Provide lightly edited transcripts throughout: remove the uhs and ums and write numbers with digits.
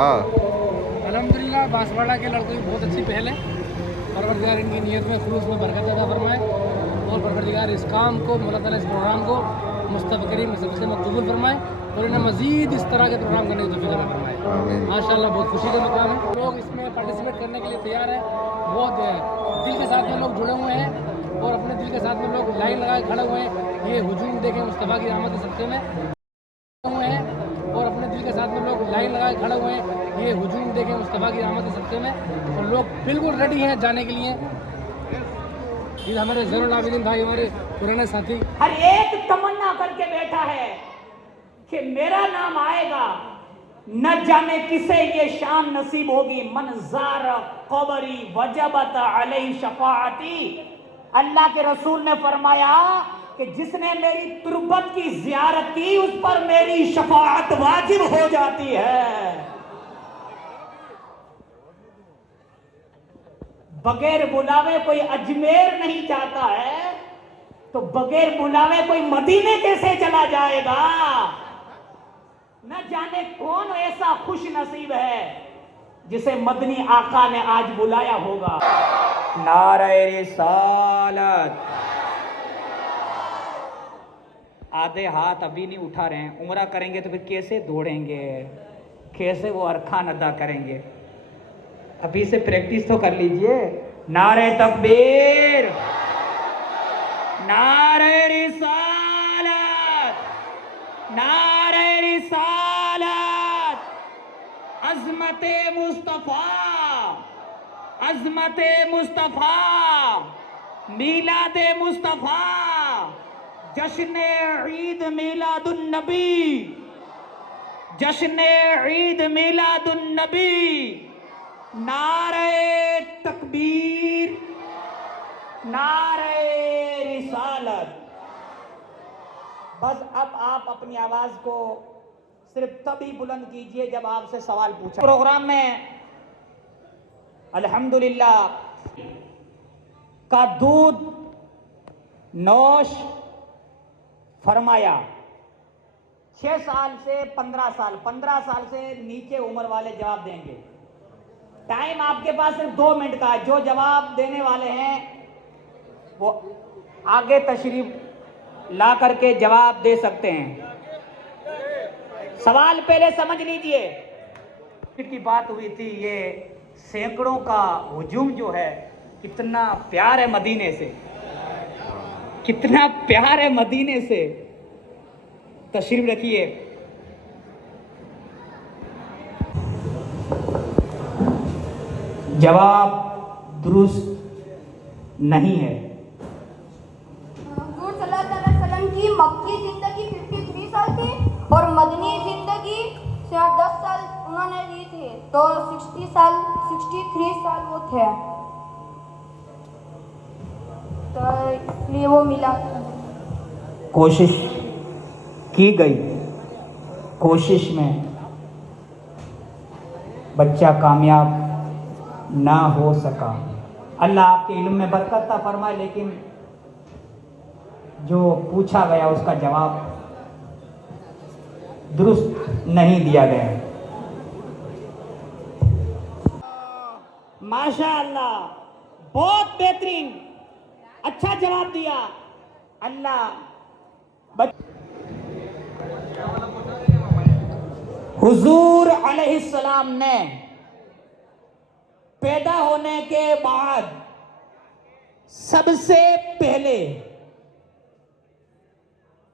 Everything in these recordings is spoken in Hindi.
हाँ। अल्हम्दुलिल्लाह बांसवाड़ा के लड़कों की बहुत अच्छी पहल है। परवरदिगार इनकी नीयत में खुलूस में बरकत अता फरमाए और परवरदिगार इस काम को अल्लाह ताला इस प्रोग्राम को मुस्तफ़ा करीम सबसे मकबूल फरमाए और इन्हें मज़ीद इस तरह के प्रोग्राम करने की तौफ़ीक़ अता फरमाए। माशाअल्लाह बहुत खुशी का मकाम है। लोग इसमें पार्टिसिपेट करने के लिए तैयार हैं, बहुत दिल के साथ में लोग जुड़े हुए हैं और अपने दिल के साथ में लोग लाइन लगा खड़े हुए हैं। ये हुजूम देखें मुस्तफ़ा की रहमत के सदक़े में हुए हैं और अपने दिल के साथ में लोग लाइन लगा खड़े हुए हैं। ये हुजूम देखें मुस्तफ़ा की रहमत के सदक़े में और लोग बिल्कुल रेडी हैं जाने के लिए। ये हमारे ज़ैनुल आबिदीन भाई, हमारे पुराने साथी, हर एक तमन्ना करके बैठा है कि मेरा नाम आएगा, न जाने किसे ये शान नसीब होगी। मनजार कबरी वजबत अलैहि शफाअती। अल्लाह के रसूल ने फरमाया कि जिसने मेरी तुरबत की जियारत की उस पर मेरी शफाअत वाजिब हो जाती है। बगैर बुलावे कोई अजमेर नहीं जाता है, तो बगैर बुलावे कोई मदीने कैसे चला जाएगा। न जाने कौन ऐसा खुश नसीब है जिसे मदनी आका ने आज बुलाया होगा। नारे रिसालत। आधे हाथ अभी नहीं उठा रहे हैं, उम्रा करेंगे तो फिर कैसे दौड़ेंगे, कैसे वो अरकान अदा करेंगे। अभी से प्रैक्टिस तो कर लीजिए। नारे तकबीर, नारे रिसालत, नारे रिसालत। अज़मते मुस्तफ़ा, अज़मते मुस्तफ़ा, मीलादे मुस्तफ़ा, जश्न ईद मीलादुन नबी, जश्न ईद मीलादुन नबी। नारे तकबीर, नारे रिसालत। बस अब आप अपनी आवाज को सिर्फ तभी बुलंद कीजिए जब आपसे सवाल पूछा। प्रोग्राम में अल्हम्दुलिल्लाह का दूध नोश फरमाया। 6 साल से 15 साल, 15 साल से नीचे उम्र वाले जवाब देंगे। टाइम आपके पास सिर्फ 2 मिनट का है। जो जवाब देने वाले हैं वो आगे तशरीफ ला करके जवाब दे सकते हैं। सवाल पहले समझ लीजिए। की बात हुई थी, ये सैकड़ों का हुजूम जो है, कितना प्यार है मदीने से, कितना प्यार है मदीने से। तशरीफ रखिए। जवाब दुरुस्त नहीं है। हुजूर सल्लल्लाहु अलैहि वसल्लम की मक्की जिंदगी 53 साल थी और मदनी जिंदगी 10 साल उन्होंने ली थी, तो 63 साल वो थे, तो इसलिए वो मिला। कोशिश की गई, कोशिश में बच्चा कामयाब ना हो सका। अल्लाह आपके इल्म में बरकत ता फरमाए, लेकिन जो पूछा गया उसका जवाब दुरुस्त नहीं दिया गया। माशाअल्लाह, बहुत बेहतरीन, अच्छा जवाब दिया। अल्लाह हुजूर अलैहिस्सलाम ने पैदा होने के बाद सबसे पहले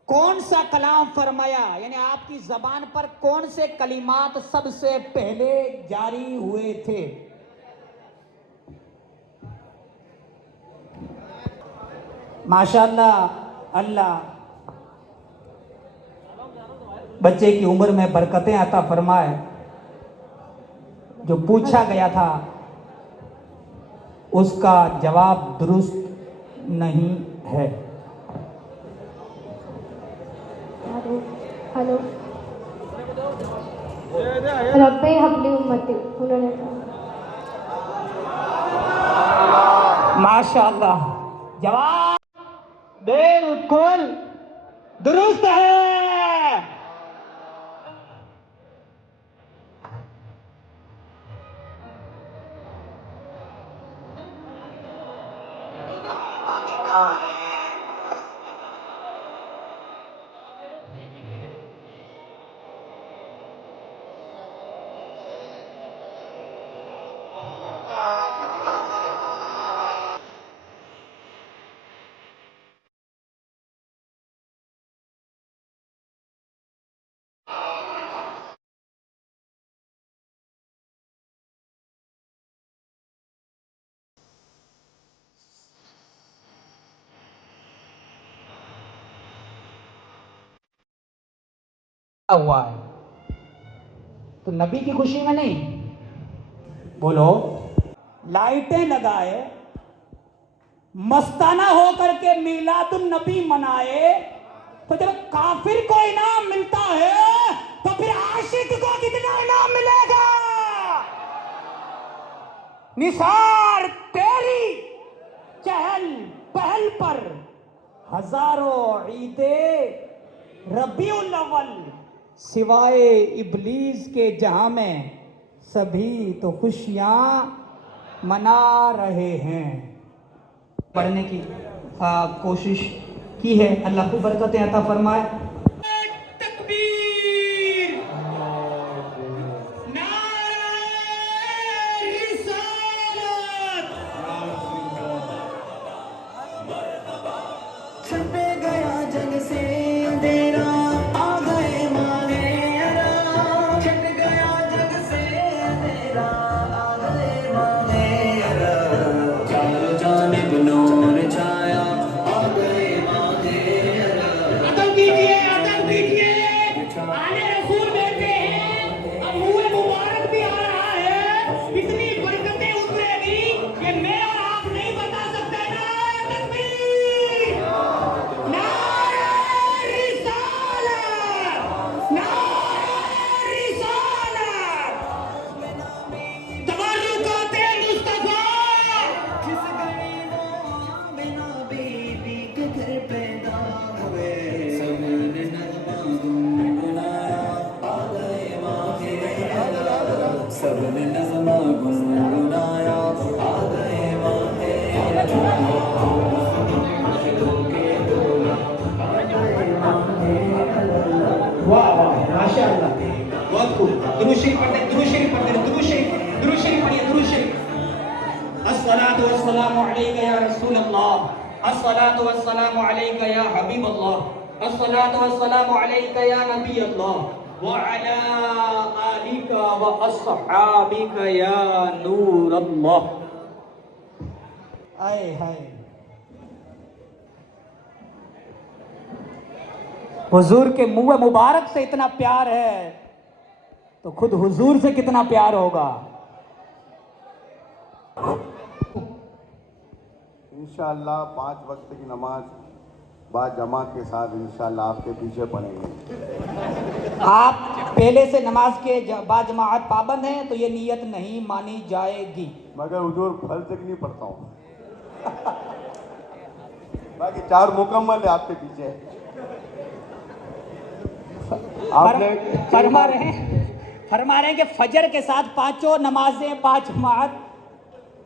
कौन सा कलाम फरमाया, यानी आपकी जबान पर कौन से कलिमात सबसे पहले जारी हुए थे। माशाअल्लाह, अल्लाह बच्चे की उम्र में बरकतें अता फरमाए। जो पूछा गया था उसका जवाब दुरुस्त नहीं है। हेलो, रब्बे हबली उम्मती, उन्होंने माशाअल्लाह, जवाब बिल्कुल दुरुस्त है। हुआ है तो नबी की खुशी में नहीं, बोलो, लाइटें लगाए, मस्ताना होकर के मीलादुन नबी मनाए, तो जब काफिर को इनाम मिलता है तो फिर आशिक को कितना इनाम मिलेगा? निसार तेरी चहल पहल पर हजारों ईदे रबीउल अव्वल, सिवाय इब्लीस के जहां में सभी तो खुशियां मना रहे हैं। पढ़ने की कोशिश की है, अल्लाह को बरकतें अता फरमाए। तकबीर, नारे रिसालत, छुपे गया जग से अंधेरा, आ गए माहेरा, छट गया जग से अंधेरा, आ गए माहेरा, चारों जानिब नूर छाया, आ गए माहेरा। अदब कीजिए, अदब कीजिए, आले रसूल बैठे हैं, अब मुँह मुबारक भी आ रहा है, इतनी बरकतें उतरेगी कि मैं और आप नहीं बता सकते। नारे तकबीर, नारे रिसालत, नारे रिसालत, तबर्रुकाते मुस्तफा, जिस गरीबों बिना बीबी के घर पैदा हुए, सबने नगमा गुनगुनाया, आ गए माहेरा, सबने नगमा गुनगुनाया, आ गए वाह वाह, माशाअल्लाह, बहुत खूब। दुरूद शरीफ पढ़ते, दुरूद शरीफ पढ़ते, दुरूद शरीफ पढ़िए, दुरूद शरीफ। अस्सलातु वस्सलामु अलैका या रसूल अल्लाह, अस्सलातु वस्सलामु अलैका या हबीब अल्लाह, अस्सलातु वस्सलामु अलैका या नबी अल्लाह, व अला आलिका व अस्हाबिका या नूर अल्लाह। आए हाय, हुजूर के मुंह मुबारक से इतना प्यार है तो खुद हुजूर से कितना प्यार होगा। इंशाअल्लाह 5 वक्त की नमाज बाद जमात के साथ इंशाअल्लाह आपके पीछे पढ़ेंगे। आप पहले से नमाज के बाद जमात पाबंद हैं तो ये नियत नहीं मानी जाएगी। मगर हुजूर फल तक नहीं पढ़ता हूँ बाकी 4 मुकम्मल है आपके पीछे। आपने फरमा रहे हैं कि फजर के साथ 5 नमाजें 5 जमात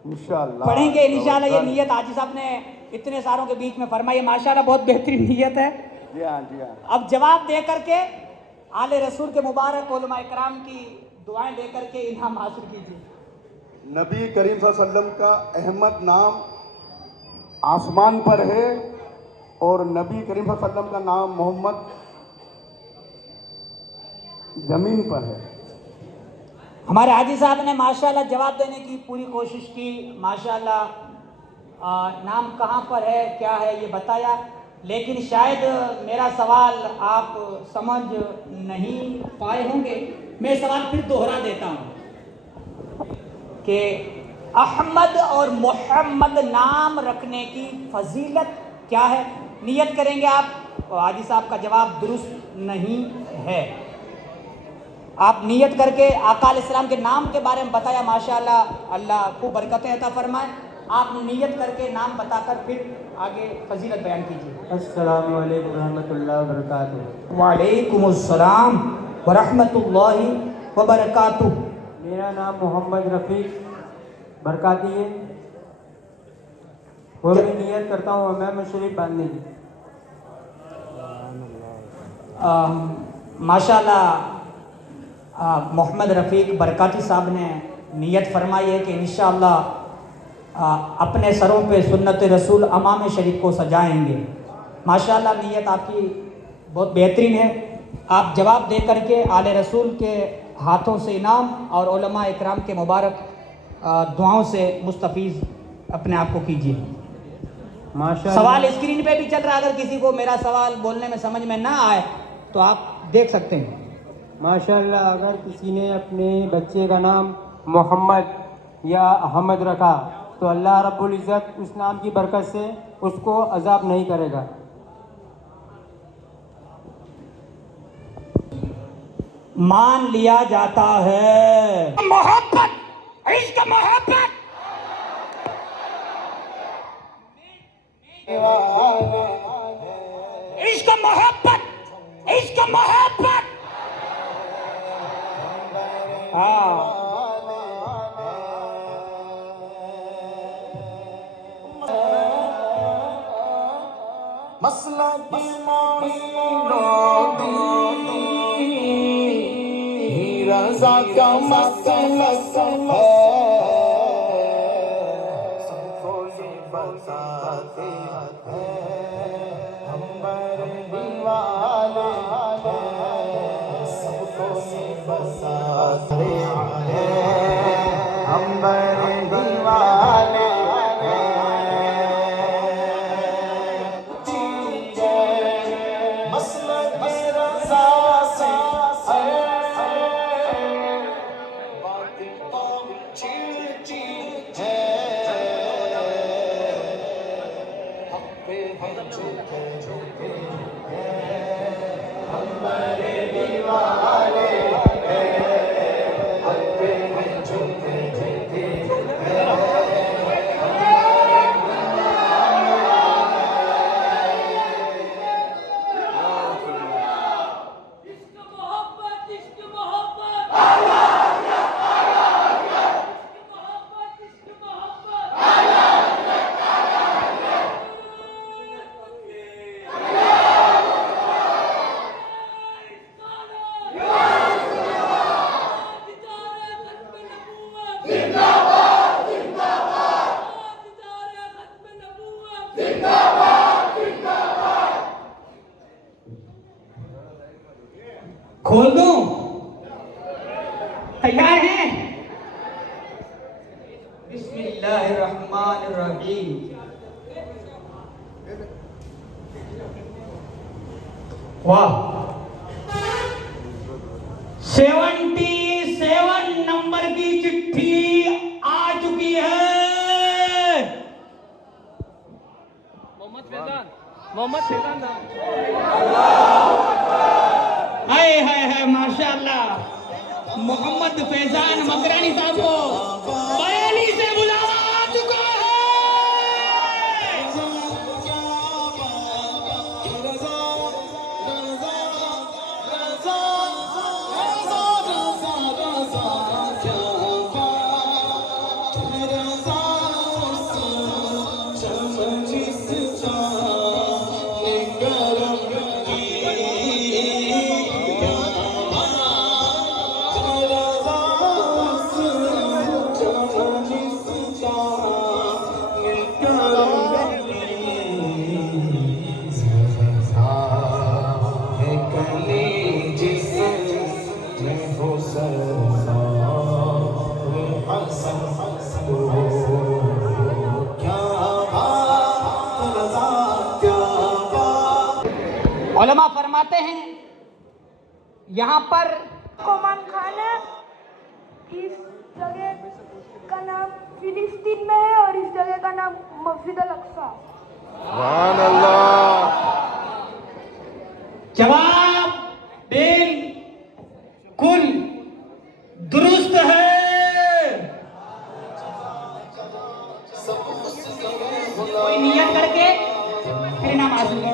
इंशाअल्लाह पढ़ेंगे इंशाअल्लाह। ये नियत हाजी साहब ने इतने सारों के बीच में फरमाई, माशाअल्लाह बहुत बेहतरीन नियत है। जी हाँ, जी हाँ। अब जवाब दे करके आले रसूल के मुबारक उलमा इकराम की दुआएं दे करके इनाम हासिल कीजिए। नबी करीम सल्लल्लाहु अलैहि वसल्लम का अहमद नाम आसमान पर है और नबी करीम सल्लल्लाहु अलैहि वसल्लम का नाम मोहम्मद जमीन पर है। हमारे हाजी साहब ने माशाल्लाह जवाब देने की पूरी कोशिश की, माशाल्लाह नाम कहाँ पर है क्या है ये बताया, लेकिन शायद मेरा सवाल आप समझ नहीं पाए होंगे। मैं सवाल फिर दोहरा देता हूँ कि अहमद और मोहम्मद नाम रखने की फजीलत क्या है। नियत करेंगे आप, हाजी साहब का जवाब दुरुस्त नहीं है। आप नियत करके आका अलैहिस्सलाम के नाम के बारे में बताया, माशाअल्लाह, अल्लाह खूब बरकतें अता फरमाए। आप नियत करके नाम बताकर फिर आगे फजीलत बयान कीजिए। अस्सलामु अलैकुम रहमतुल्लाहि व बरकातुहू। वालेकुम अस्सलाम व रहमतुल्लाहि व बरकातुहू। मेरा नाम मोहम्मद रफ़ीक बरकाती है। और मैं नियत करता हूँ हमें शरीफ बांधने की। माशाल्लाह मोहम्मद रफ़ीक बरकाती साहब ने नियत फरमाई है कि इंशाअल्लाह अपने सरों पे सुन्नत रसूल अमाम शरीफ को सजाएंगे। माशाल्लाह नियत आपकी बहुत बेहतरीन है। आप जवाब दे करके आले रसूल के हाथों से इनाम और उलमा इकराम के मुबारक दुआओं से मुस्तफ़ीज़ अपने आप को कीजिए। माशाल्लाह सवाल स्क्रीन पे भी चल रहा है, अगर किसी को मेरा सवाल बोलने में समझ में ना आए तो आप देख सकते हैं। माशाल्लाह अगर किसी ने अपने बच्चे का नाम मोहम्मद या अहमद रखा तो अल्लाह रब्बुल इज़्ज़त उस नाम की बरकत से उसको अजाब नहीं करेगा। मान लिया जाता है मोहब्बत, इश्क मोहब्बत इश्क मोहब्बत, इश्क मोहब्बत। हाँ मसला की रज़ा का मसला है, सबको ये बताते हैं हम बड़े दीवाने हैं, सबको ये बताते हैं हम बड़े दीवाने खोल दूं? तैयार हैं? बिस्मिल्लाहिर्रहमानिर्रहीम। वाह, 77 नंबर की चिट्ठी आ चुकी है। मोहम्मद फैजान नाम। हाय हाय हाय माशाअल्लाह, मोहम्मद फैजान मकरानी साहब को बयानी से बुलावा आ चुका है। उलमा फरमाते हैं यहाँ पर कोमान खान है। इस जगह का नाम फिलिस्तीन में है और इस जगह का नाम मस्जिद अल-अक्सा। जवाब बिल्कुल दुरुस्त है। कोई नियत करके फिर नाम हासिल कर।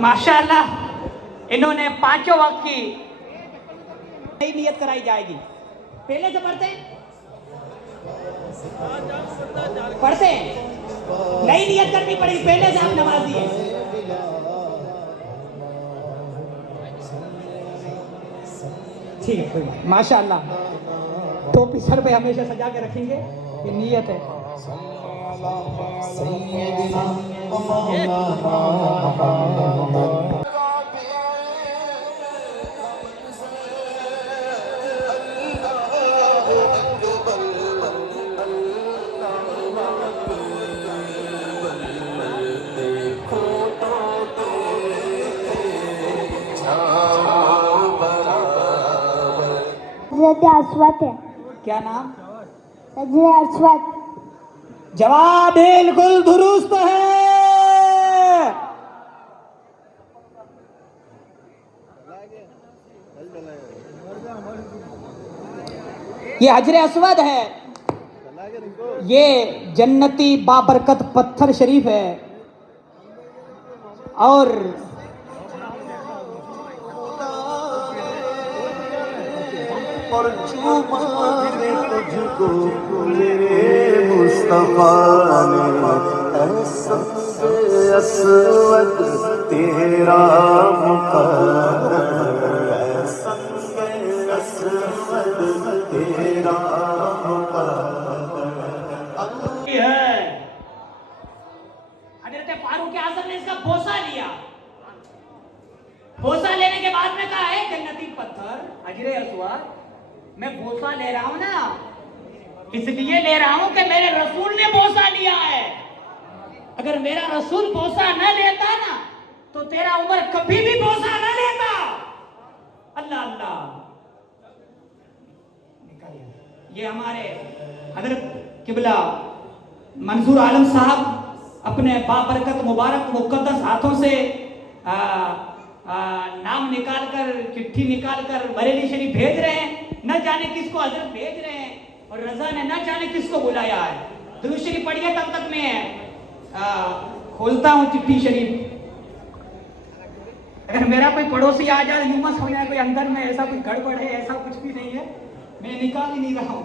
माशाअल्लाह इन्होंने 5 वक्त की नई नियत कराई जाएगी। पहले से पढ़ते हैं नई नियत करनी पड़ेगी। पहले से आप नमाजी हैं। ठीक है, कोई बात नहीं। माशाअल्लाह टोपी सर पे हमेशा सजा के रखेंगे, ये नियत है। हजरत अस्वद है। क्या नाम? हजरत अस्वद। जवाब बिल्कुल दुरुस्त है। ये हजरे अस्वद है, ये जन्नती बाबरकत पत्थर शरीफ है। और चूमाने तुझको मेरे मुस्तफा ने असवद तेरा मुकद्दर असवद तेरा है। हजरत फारूक आज़म ने इसका बोसा लिया। बोसा लेने के बाद में कहा है जन्नती पत्थर हजरे अस्वद, मैं बोसा ले रहा हूं ना, इसलिए ले रहा हूं कि मेरे रसूल ने बोसा लिया है। अगर मेरा रसूल बोसा न लेता ना तो तेरा उमर कभी भी बोसा न लेता। अल्लाह अल्लाह। ये हमारे हजरत किबला मंसूर आलम साहब अपने बाबरकत मुबारक मुकद्दस हाथों से नाम निकालकर, चिट्ठी निकालकर बरेली शरीफ भेज रहे हैं। न जाने किसको हजरत भेज रहे हैं और रजा ने न जाने किसको बुलाया है। दुरूद शरीफ पढ़िए, तब तक मैं खोलता हूँ चिट्ठी शरीफ। अगर मेरा कोई पड़ोसी आ जाए यूं मत समझना कोई अंदर में ऐसा कुछ गड़बड़ है, ऐसा कुछ भी नहीं है। मैं निकाल ही नहीं रहा हूँ।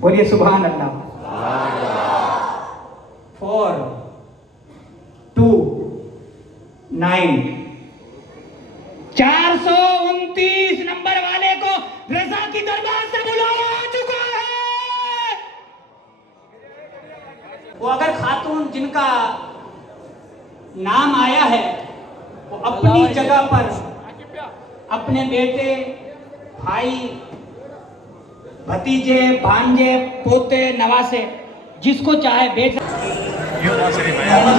बोलिए सुभान अल्लाह। 4 2 9 429 नंबर वाले को रजा की दरबार से बुलाया आ चुका है। वो अगर खातून जिनका नाम आया है वो अपनी जगह पर अपने बेटे, भाई, भतीजे, भांजे, पोते, नवासे जिसको चाहे बेच। मोहम्मद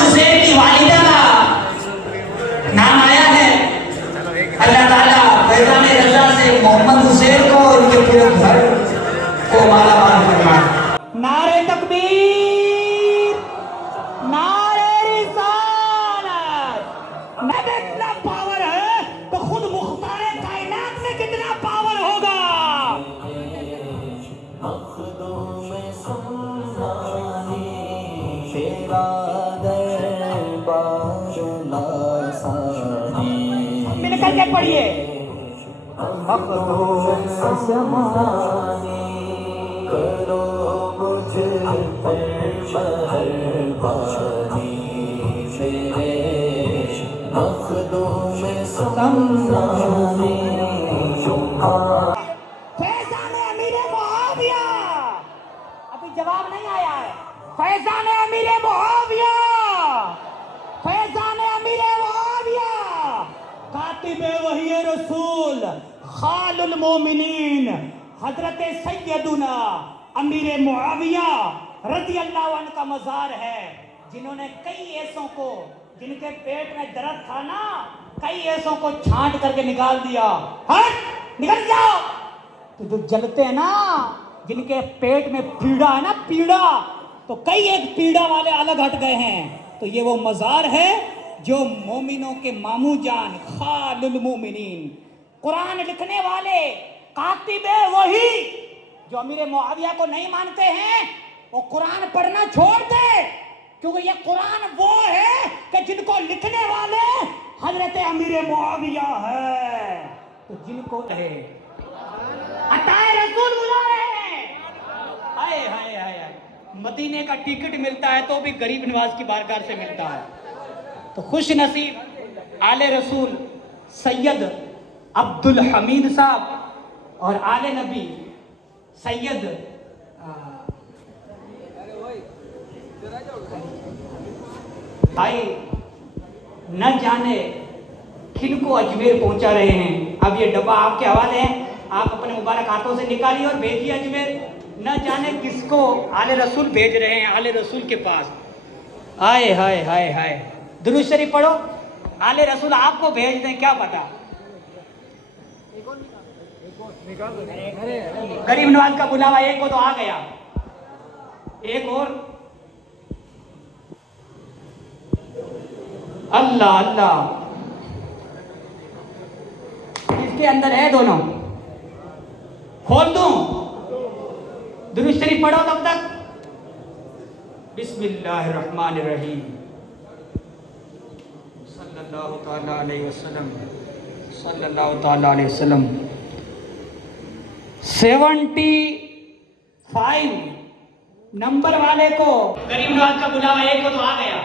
हुसैन की वालिदा का नाम आया है। अल्लाह ताला फैजान रजा से मोहम्मद हुसैन को और उनके पूरे घर को माला माल फरमाए। नारे तकबीर, नारे रिसालत। नबी इतना पावर है तो खुद मुख्तारे कायनात में कितना पावर होगा। मिलकर के पढ़िए। करो मुझे फैजान अमीर मुआविया, अभी जवाब नहीं आया है। फैजान अमीर मुआविया, फैजान अमीर मुआविया, कातिब वही रसूल, खालुल मोमिनीन, हजरत सैयदुना अमीर मुआविया रज़ी अल्लाह अन्हु का मज़ार है, जिन्होंने कई ऐसों को, जिनके पेट में दर्द था ना, कई ऐसों को छांट करके निकाल दिया। हट, निकल जाओ। तो जो जलते हैं ना, जिनके पेट में पीड़ा है ना, पीड़ा, तो कई एक पीड़ा वाले अलग हट गए हैं। तो ये वो मज़ार है जो मोमिनों के मामू जान खालुल मोमिनीन, कुरान लिखने वाले कातिब वही, जो अमीर मुआविया को नहीं मानते हैं वो कुरान पढ़ना छोड़ दे, क्योंकि ये कुरान वो है कि जिनको लिखने वाले हजरत अमीर मुआविया है, तो जिनको है अताए रसूल बुला रहे हैं। हाय हाय हाय हाय, मदीने का टिकट मिलता है तो भी गरीब नवाज की बारगाह से मिलता है। तो खुश नसीब आले रसूल सैयद अब्दुल हमीद साहब और आले नबी सैयद भाई न जाने किनको अजमेर पहुंचा रहे हैं। अब ये डब्बा आपके हवाले है, आप अपने मुबारक हाथों से निकालिए और भेजिए अजमेर। न जाने किसको आले रसूल भेज रहे हैं आले रसूल के पास। हाय हाय हाय हाय, दुरूद शरीफ पढ़ो, आले रसूल आपको भेज दें, क्या पता। गरीब नवाज का बुलावा एक को तो आ गया, एक और। अल्लाह अल्लाह, इसके अंदर है दोनों, खोल दूं? दुरूद शरीफ पढ़ो तब तक। बिस्मिल्लाहिर्रहमानिर्रहीम, सल्लल्लाहु ताला अलैहि वसल्लम, सल्लल्लाहु ताला अलैहि वसल्लम। 75 नंबर वाले को गरीब नवाज का बुलावा एक को तो आ गया,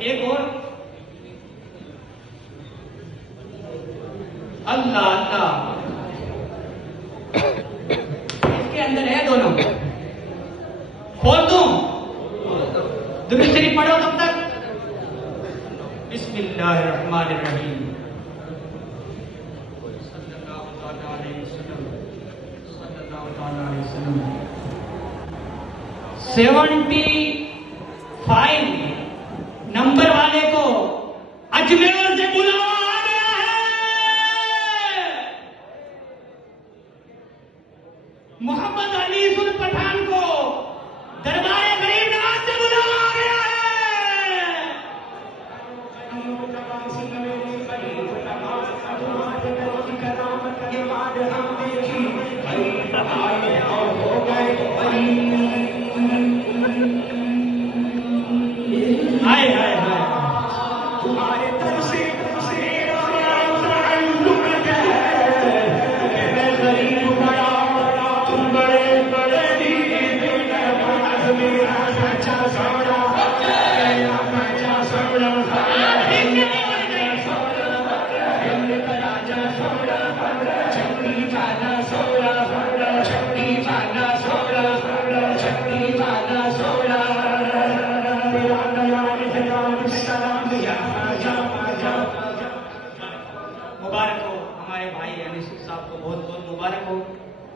एक और। अल्लाह अल्लाह, इसके अंदर है दोनों, खोल दूं? दुरूद शरीफ पढ़ो तब तक। बिस्मिल्लाहिर्रहमानिर्रहीम, सल्लल्लाहु ताला अलैहि वसल्लम, सल्लल्लाहु ताला अलैहि वसल्लम। 75 नंबर वाले को अजमेर से बुलावा आ गया है। मोहम्मद अली सुन पठान को दरबारे गरीब नवाज से बुलावा आ गया है। हाय हाय हाय, तुम्हारे तरफ से गरीब बड़ा, तुम बड़े बड़े मुबारक हो हमारे भाई अनिस साहब को, बहुत बहुत मुबारक हो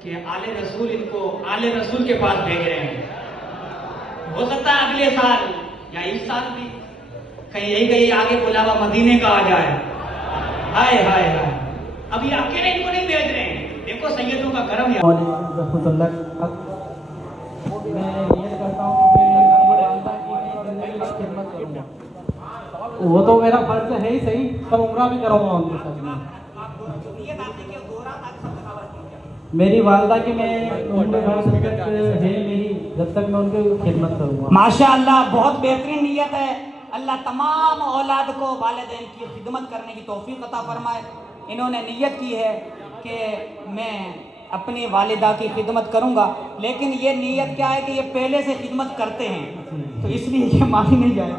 कि आले रसूल इनको आले रसूल के पास भेज रहे हैं। हो सकता है अगले साल या इस साल भी कहीं यही कहीं आगे बुलावा मदीने का आ जाए। हाय हाय हाय, अभी अकेले इनको नहीं भेज रहे हैं, देखो सैयदों का करम है। मैं नियत करता हूँ कि मैं खिदमत करूँगा। वो तो मेरा फर्ज है ही सही, पर उम्रा भी करूँगा उनके साथ में। मेरी वालदा की मैं उनके घर से है मेरी, जब तक मैं उनकी खिदमत करूँगा। माशाअल्लाह, बहुत बेहतरीन नियत है। अल्लाह तमाम औलाद को वालिदैन की खिदमत करने की तौफीक अता फरमाए। इन्होंने नियत की है कि मैं अपनी वालिदा की खिदमत करूँगा, लेकिन ये नियत क्या है कि ये पहले से खिदमत करते हैं, तो इसलिए ये मानी नहीं जाए।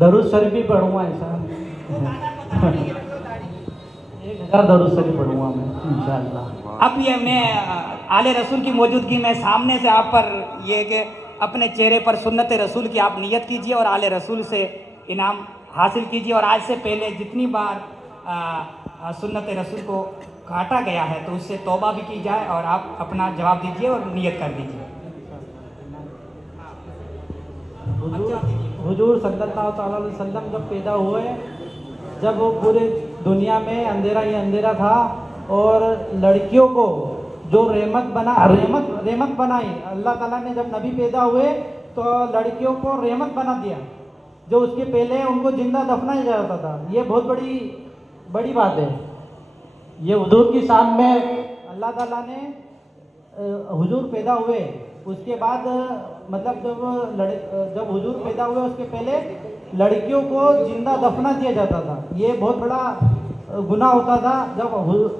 दरूद शरीफ भी पढ़ूँगा इंशाअल्लाह, 1000 दरूद शरीफ पढ़ूँगा मैं इंशाअल्लाह। अब ये मैं आले रसूल की मौजूदगी में सामने से आप पर ये कि अपने चेहरे पर सुन्नत रसूल की आप नियत कीजिए और आले रसूल से इनाम हासिल कीजिए। और आज से पहले जितनी बार सुन्नत रसूल को काटा गया है तो उससे तौबा भी की जाए, और आप अपना जवाब दीजिए और नियत कर दीजिए। हुजूर सल्लल्लाहु अलैहि वसल्लम जब पैदा हुए, जब वो पूरे दुनिया में अंधेरा ही अंधेरा था, और लड़कियों को जो रहमत बनाई अल्लाह ताला ने। जब नबी पैदा हुए तो लड़कियों को रहमत बना दिया, जो उसके पहले उनको जिंदा दफनाया जाता था। ये बहुत बड़ी बात है। ये हुजूर की शान में अल्लाह ताला ने हुजूर पैदा हुए उसके बाद मतलब जब हुजूर पैदा हुए उसके पहले लड़कियों को जिंदा दफना दिया जाता था। ये बहुत बड़ा गुनाह होता था। जब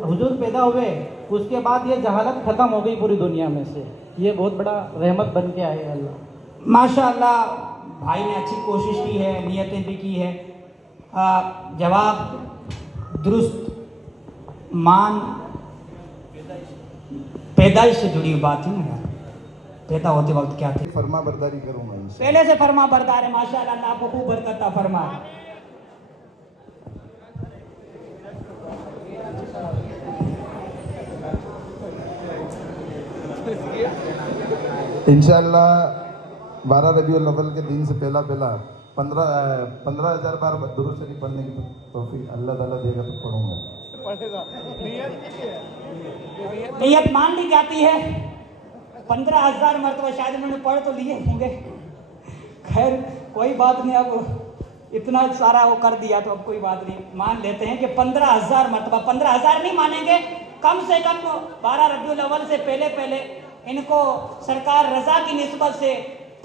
हुजूर पैदा हुए उसके बाद ये जहालत ख़त्म हो गई पूरी दुनिया में से। ये बहुत बड़ा रहमत बन के आए अल्लाह। माशाअल्लाह भाई ने अच्छी कोशिश की है, नियतें भी की है। जवाब दुरुस्त मान पैदाइश से जुड़ी बात है ना, पैदा होते वक्त क्या थे। फरमा बरदारी करूंगा पहले से फरमा बरदार है माशाअल्लाह, अल्लाह आपको खूब बरकत अता फरमाए। इंशाअल्लाह 12 रबीउल अव्वल के दिन से पहला 15,000 बार दुरूद शरीफ पढ़ने की तौफीक अल्लाह ताला देगा तो पढ़ूंगा। नियत मान ली जाती है। 15,000 मरतबा शायद उन्होंने पढ़ तो लिए होंगे। खैर कोई बात नहीं, अब इतना सारा वो कर दिया तो अब कोई बात नहीं, मान लेते हैं कि 15,000 मरतबा। 15,000 नहीं मानेंगे, कम से कम 12 रबीउल अव्वल से पहले इनको सरकार रजा की निस्बत से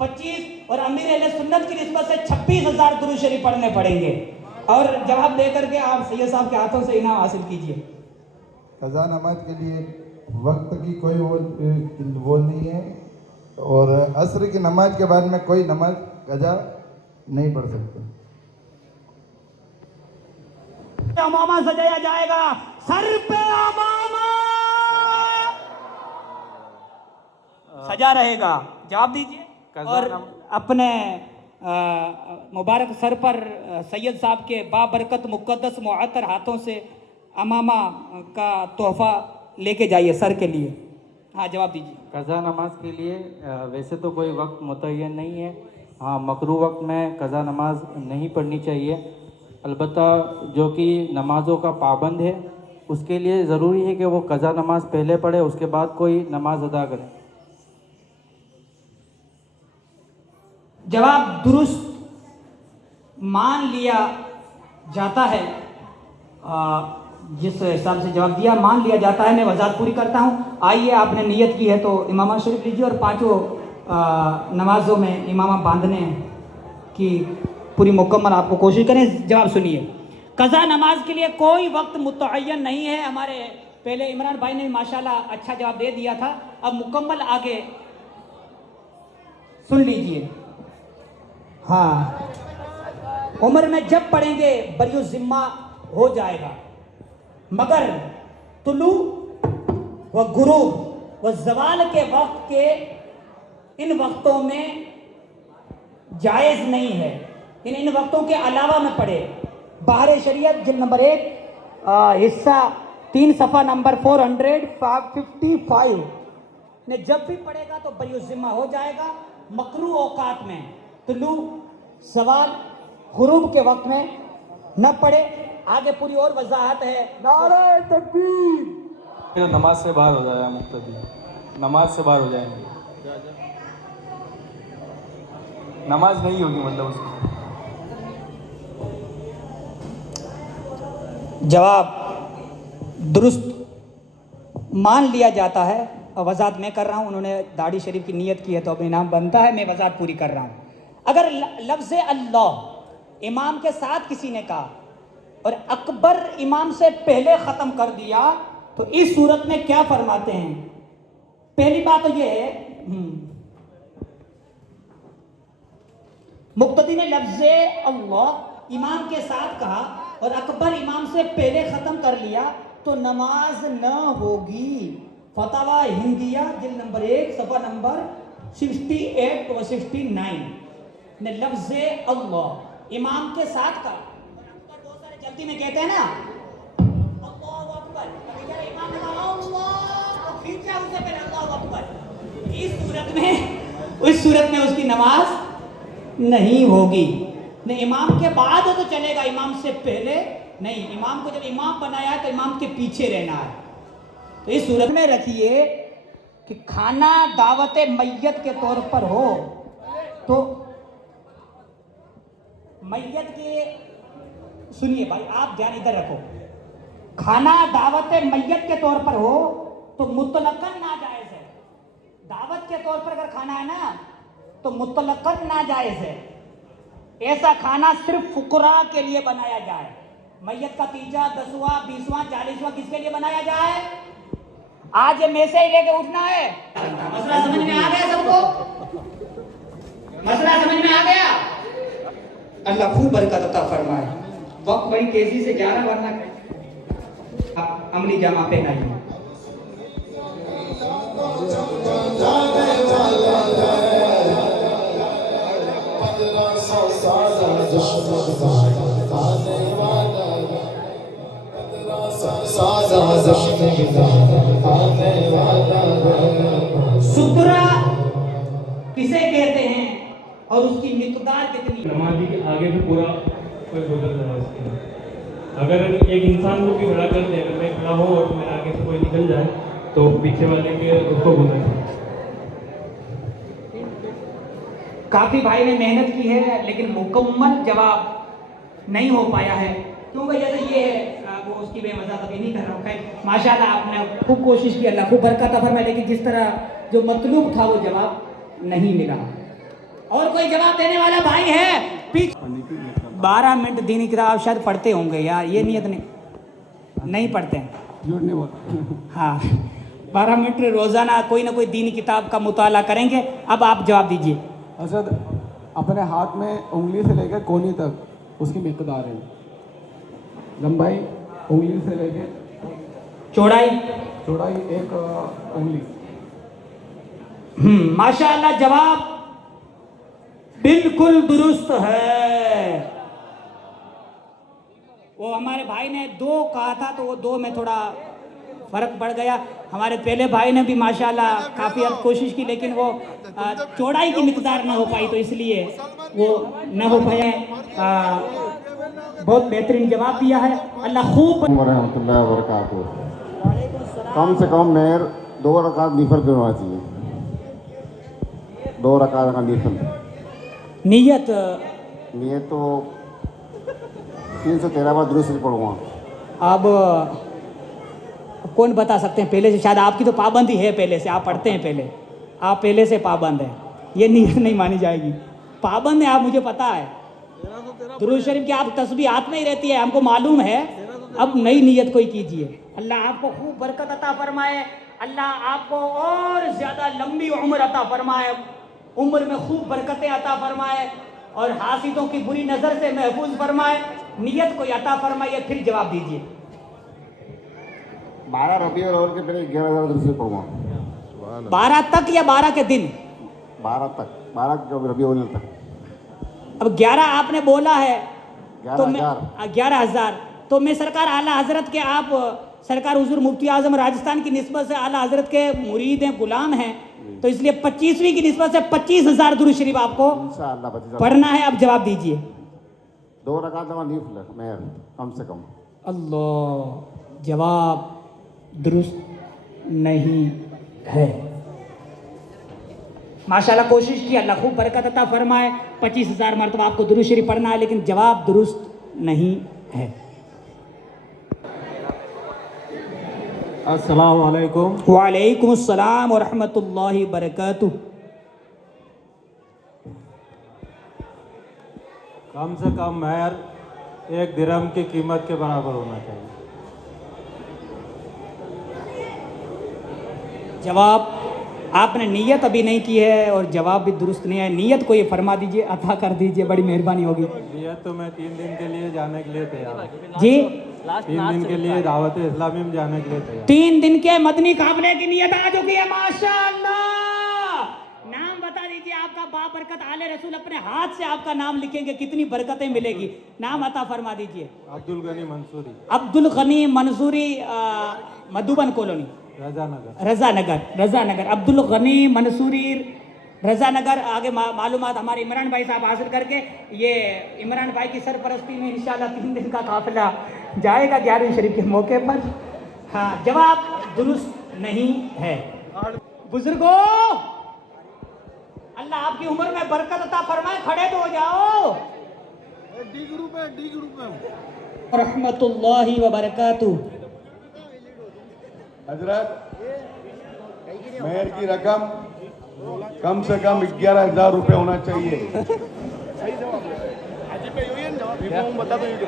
25 और अमीर अहले सुन्नत की निस्बत से 26,000 दुरूद शरीफ पढ़ने पड़ेंगे। और जवाब लेकर के आप सैयद साहब के हाथों से इनाम हासिल कीजिए। कज़ा नमाज के लिए वक्त की कोई वो नहीं है और असर की नमाज के बाद में कोई नमाज कज़ा नहीं पढ़ सकते। अमामा सजाया जाएगा, सर पे अमामा सजा रहेगा। जवाब दीजिए। और अपने मुबारक सर पर सैयद साहब के बाबरकत मुक़द्दस मुअत्तर हाथों से अमामा का तोहफा लेके जाइए सर के लिए। हाँ जवाब दीजिए। कज़ा नमाज के लिए वैसे तो कोई वक्त मुतय्यन नहीं है। हाँ मकरू वक्त में कज़ा नमाज नहीं पढ़नी चाहिए। अलबत्ता जो कि नमाज़ों का पाबंद है उसके लिए ज़रूरी है कि वो कज़ा नमाज पहले पढ़े, उसके बाद कोई नमाज अदा करे। जवाब दुरुस्त मान लिया जाता है। जिस हिसाब से जवाब दिया मान लिया जाता है, मैं वजाहत पूरी करता हूँ। आइए, आपने नियत की है तो इमामा शरीफ लीजिए और पांचों नमाजों में इमामा बांधने की पूरी मुकम्मल आपको कोशिश करें। जवाब सुनिए। कज़ा नमाज के लिए कोई वक्त मुतय्यन नहीं है। हमारे पहले इमरान भाई ने माशाल्लाह अच्छा जवाब दे दिया था। अब मुकम्मल आगे सुन लीजिए। हाँ, उम्र में जब पढ़ेंगे बरियो जिम्मा हो जाएगा, मगर तुलू व गुरूब व जवाल के वक्त के इन वक्तों में जायज़ नहीं है। इन वक्तों के अलावा में पढ़े। बाहर शरीयत जिल्द नंबर 1 हिस्सा 3 सफ़ा नंबर 455 ने जब भी पढ़ेगा तो बरियो जिम्मा हो जाएगा। मकरू औकात में तुलू सवाल गुरूब के वक्त में न पढ़े। आगे पूरी और वजाहत है। नारे तकबीर। नमाज से बाहर हो जाएगा, मुक्तदी नमाज से बाहर हो जाएंगे, नमाज नहीं होगी मतलब उसकी। जवाब दुरुस्त मान लिया जाता है और वजाहत मैं कर रहा हूँ। उन्होंने दाढ़ी शरीफ की नियत की है तो अब इनाम बनता है। मैं वजाहत पूरी कर रहा हूँ। अगर लफ्ज़ अल्लाह इमाम के साथ किसी ने कहा और अकबर इमाम से पहले ख़त्म कर दिया तो इस सूरत में क्या फरमाते हैं? पहली बात तो ये है, मुक्तदी ने लफ्ज़ अल्लाह इमाम के साथ कहा और अकबर इमाम से पहले ख़त्म कर लिया तो नमाज न होगी। फतवा हिंदिया जिल्द नंबर 1 सफ़ा नंबर 68 व 69 ने लफ्ज़ अल्लाह इमाम के साथ कहा। बहुत सारे जल्दी में कहते हैं ना अल्लाहु अकबर, इमाम ने कहा अल्लाह तो फिर क्या उससे पहले अल्लाहु अकबर। इस सूरत में उसकी नमाज नहीं होगी। न इमाम के बाद हो तो चलेगा, इमाम से पहले नहीं। इमाम को जब इमाम बनाया तो इमाम के पीछे रहना है। तो इस सूरत में रखिए कि खाना दावत मैयत के तौर पर हो तो मैयत के, सुनिए भाई आप ध्यान इधर रखो, खाना दावत मैयत के तौर पर हो तो मुतलकन नाजायज है। दावत के तौर पर अगर खाना है ना तो मुतलकन नाजायज है। ऐसा खाना सिर्फ फुकरा के लिए बनाया जाए। मैयत का तीजा 10वां 20वां 40वां किसके लिए बनाया जाए? आज ये में से ही लेके उठना है। मसला समझ में आ गया सबको? मसला समझ में आ गया? अल्लाह खूब बरकत अता फरमाए। वक्त बड़ी तेजी से जा रहा, वरना आप अमली जामा पहनाइए। सुतरा किसे कहते हैं और उसकी मिकदार कितनी? नमाजी के आगे भी पूरा कोई गुजर रहा है इसके लिए। अगर एक इंसान को भी खड़ा कर दे, अगर मैं खड़ा हूँ और मेरे आगे से कोई निकल जाए तो पीछे वाले के उसको गुजर। काफी भाई ने मेहनत की है लेकिन मुकम्मल जवाब नहीं हो पाया है। क्यों भैया? तो ये है वो उसकी बेमज़ा अभी नहीं कर रहा हूँ। खैर माशाल्लाह आपने खूब कोशिश की, अल्लाह खूब बरकत अता फरमाए, लेकिन जिस तरह जो मतलूब था वो जवाब नहीं मिला। और कोई जवाब देने वाला भाई है? 12 मिनट दीनी किताब शायद पढ़ते होंगे यार, ये नियत नहीं पढ़ते हैं। हाँ 12 मिनट रोज़ाना कोई ना कोई दीनी किताब का मुताला करेंगे। अब आप जवाब दीजिए। असद अपने हाथ में उंगली से लेकर कोहनी तक उसकी मिकदार है। लंबाई उंगली से लेकर चौड़ाई एक उंगली। माशाअल्लाह जवाब बिल्कुल दुरुस्त है। वो हमारे भाई ने 2 कहा था तो वो 2 में थोड़ा फर्क पड़ गया। हमारे पहले भाई ने भी माशाल्लाह काफ़ी हद कोशिश की, लेकिन वो चौड़ाई की मिकदार ना हो पाई, तो इसलिए वो न हो पाया। बहुत बेहतरीन जवाब दिया है, अल्लाह खूब। रहमतुल्लाहि व बरकातहू। कम से कम मेहर 2 रकात निफल करना चाहिए। 2 रकात का निफल। नियत तो 313 बार दुरूद शरीफ पढ़ूँगा। अब कौन बता सकते हैं? पहले से शायद आपकी तो पाबंदी है, पहले से आप पढ़ते हैं, आप पहले से पाबंद हैं, ये नियत नहीं मानी जाएगी। पाबंद है आप, मुझे पता है। दुरूद शरीफ की आप तस्बीह हाथ में ही रहती है, हमको मालूम है। अब नई नियत कोई कीजिए। अल्लाह आपको खूब बरकत अता फरमाए, अल्लाह आपको और ज़्यादा लंबी उम्र अता फरमाए, उम्र में खूब बरकतें अता फरमाए और हासिदों की बुरी नज़र से महफूज फरमाए। नियत कोई अता फरमाइए, फिर जवाब दीजिए। 12 रबीउल अव्वल के पहले 11,000 दुरूद शरीफ पढ़ूँगा। 12 तक या 12 के दिन? 12 तक, 12 रबीउल अव्वल तक। अब 11 आपने बोला है तो मैं 11,000। तो मैं सरकार आला हजरत के, आप सरकार हुजूर मुफ्ती आजम राजस्थान की निस्बत से आला हजरत के मुरीद हैं, गुलाम हैं, तो इसलिए 25वीं की निस्बत से 25,000 दुरूद शरीफ आपको पढ़ना है। अब जवाब दीजिए। 2 रकात निफल मेहर कम से कम। अल्लाह, जवाब दुरुस्त नहीं है। माशाल्लाह कोशिश की, अल्लाह खूब बरकत अता फरमाए। 25,000 मरतबा आपको दुरूद शरीफ पढ़ना है, लेकिन जवाब दुरुस्त नहीं है। अस्सलाम वालेकुम। वालेकुम अस्सलाम व रहमतुल्लाहि व बरकातुहू। कम से कम मेहर 1 दिरहम की कीमत के बराबर होना चाहिए। जवाब आपने नियत अभी नहीं की है और जवाब भी दुरुस्त नहीं है। नियत को ये फरमा दीजिए, अता कर दीजिए, बड़ी मेहरबानी होगी। नियत तो मैं 3 दिन के लिए जाने के लिए तैयार हूँ। जी 3 दिन के लिए दावत इस्लामी में जाने के लिए तैयार। 3 दिन के मदनी काफिले की नियत आ चुकी है। माशाअल्लाह। नाम बता दीजिए आपका। बाबरकत आले रसूल अपने हाथ से आपका नाम लिखेंगे, कितनी बरकतें मिलेगी। नाम अता फरमा दीजिए। अब्दुल गनी मंसूरी। अब्दुल गनी मंसूरी, मधुबन कॉलोनी, रजा नगर। अब्दुल गनी मंसूरी, रजा नगर। आगे मालूमात हमारे इमरान भाई साहब हासिल करके, ये इमरान भाई की सरपरस्ती में इंशाल्लाह 3 दिन का काफिला जाएगा 11वीं शरीफ के मौके पर। हाँ, जवाब दुरुस्त नहीं है। बुजुर्गों, अल्लाह आपकी उम्र में बरकत अता फरमाए। खड़े तो हो जाओ। डी ग्रुप में रहमतुल्लाहि व बरकातुहू। हजरत मेहर की रकम कम से कम 11,000 रुपये होना चाहिए।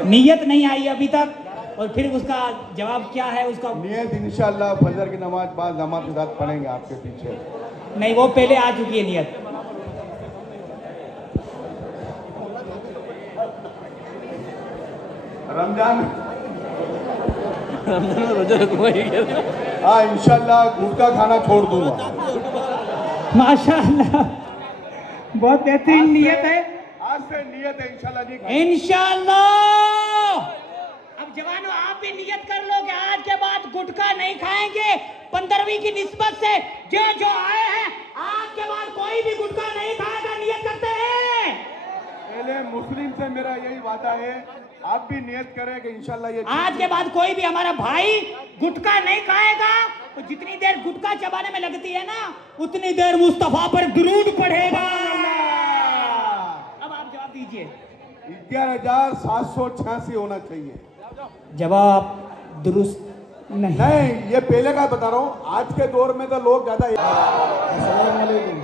नियत नहीं आई अभी तक, और फिर उसका जवाब क्या है उसका? नियत इंशाल्लाह फजर की नमाज बाद जमात के साथ पढ़ेंगे आपके पीछे। नहीं, वो पहले आ चुकी है नियत। रमजान हाँ इंशाल्लाह गुटखा खाना छोड़ दूंगा। माशाअल्लाह, बहुत बेहतरीन नियत है। आज से नियत है इंशाल्लाह नहीं खाएंगे। इंशाल्लाह। अब जवानों, आप भी नियत कर लो कि आज के बाद गुटखा नहीं खाएंगे। 15वीं की निस्बत से जो जो आए हैं, आज के बाद कोई भी गुटखा नहीं खाएगा, नियत करते हैं। पहले मुस्लिम से मेरा यही वादा है, आप भी नियत करें कि इंशाल्लाह ये आज के बाद कोई भी हमारा भाई गुटखा नहीं खाएगा। तो जितनी देर गुटखा चबाने में लगती है ना, उतनी देर मुस्तफा पर दुरूद पढ़ेगा। अब आप जवाब दीजिए। 11,786 होना चाहिए। जवाब दुरुस्त नहीं। नहीं, ये पहले का बता रहा हूँ, आज के दौर में तो लोग ज्यादा। अस्सलाम वालेकुम।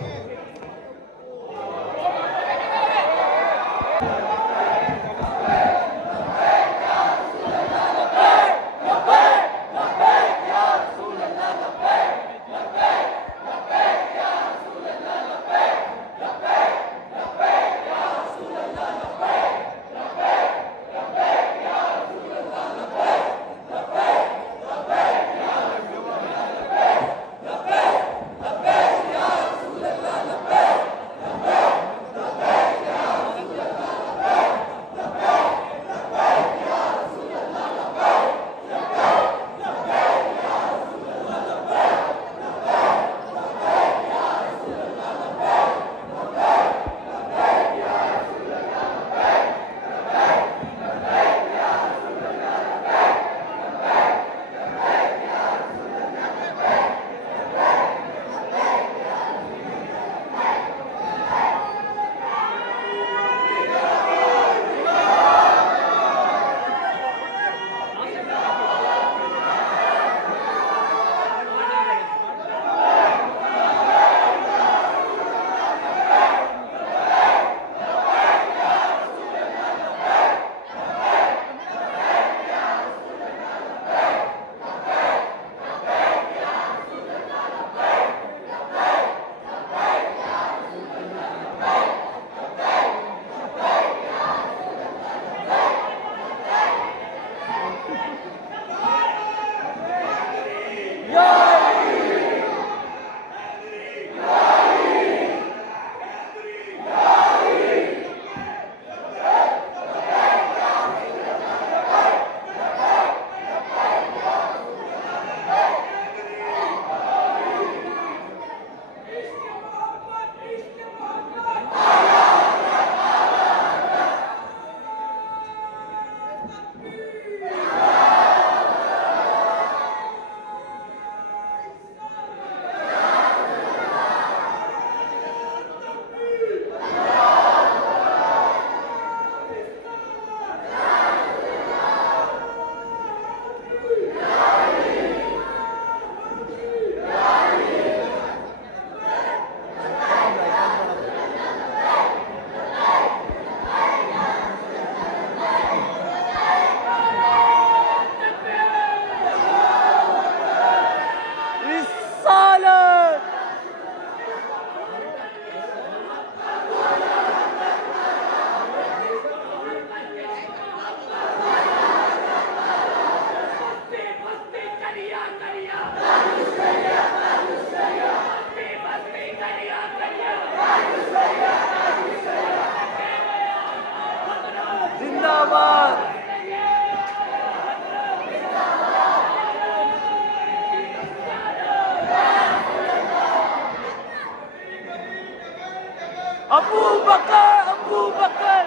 अबू बकर, अबू बकर।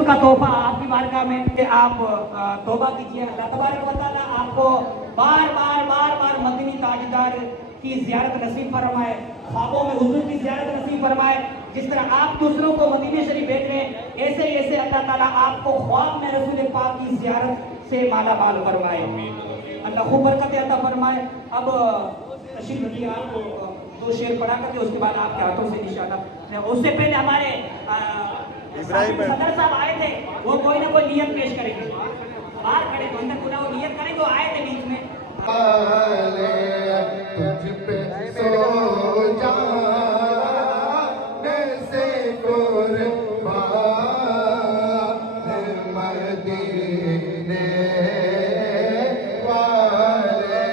रसूल का तोहफा आपकी बारगाह में कि आप तौबा कीजिए। अल्लाह तबारक व तआला आपको बार बार मदनी ताजदार की ज़ियारत नसीब फरमाए, ख्वाबों में हुजूर की ज़ियारत नसीब फरमाए। जिस तरह आप दूसरों को मदीने शरीफ भेज रहे हैं, ऐसे ऐसे अल्लाह ताला आपको ख्वाब में रसूल पाक की ज़ियारत से माला माल फरमाए। अल्लाह खूब बरकत अता फरमाए। अब तशरीफ रखिए, आपको 2 शेर पढ़ा करके उसके बाद आपके हाथों से इंशाअल्लाह। उससे पहले हमारे सदर साहब आए थे, वो कोई ना कोई नियत पेश करेंगे। बाहर खड़े तो अंदर पूरा वो नियत करेंगे, वो आए थे बीच में। तुझ पे सो जा से कुर्बान मदीने वाले।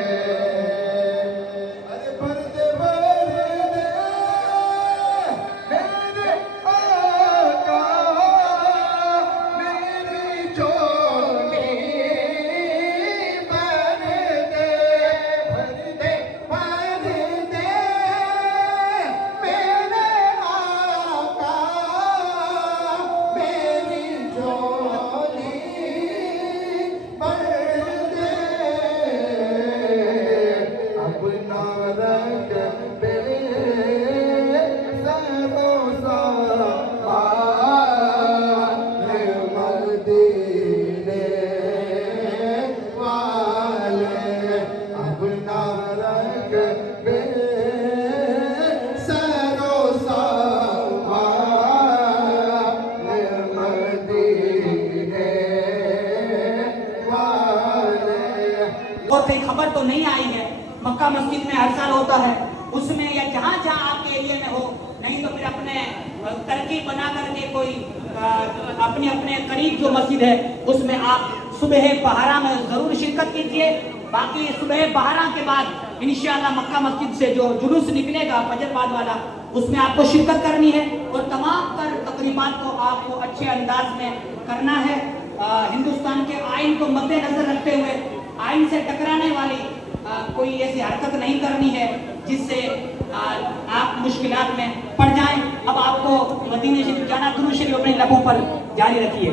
अरे बरदे मेरे आका मेरी चोली बरदे मेरे आका मेरी चोली बरदे। अब ना रख बे सरो मदीने वाले। अब ना रख बे सरो मदीने वाले। और कहीं खबर तो नहीं आई है, मक्का मस्जिद में हर साल होता है, उसमें या जहाँ जहाँ आपके एरिया में हो, नहीं तो फिर अपने तरकीब बना करके कोई अपने अपने करीब जो मस्जिद है उसमें आप सुबह पहरा में जरूर शिरकत कीजिए। बाकी सुबह पहरा के बाद इंशाअल्लाह मक्का मस्जिद से जो जुलूस निकलेगा फजर बाद वाला, उसमें आपको शिरकत करनी है और तमाम तर तकरीबात को आपको अच्छे अंदाज में करना है। हिंदुस्तान के आइन को मद्देनजर रखते हुए आइन से टकराने वाली कोई ऐसी हरकत नहीं करनी है जिससे आप मुश्किलात में पड़ जाएं। अब आपको मदीने शरीफ जाना, दुरूद शरीफ अपने लबों पर जारी रखिए।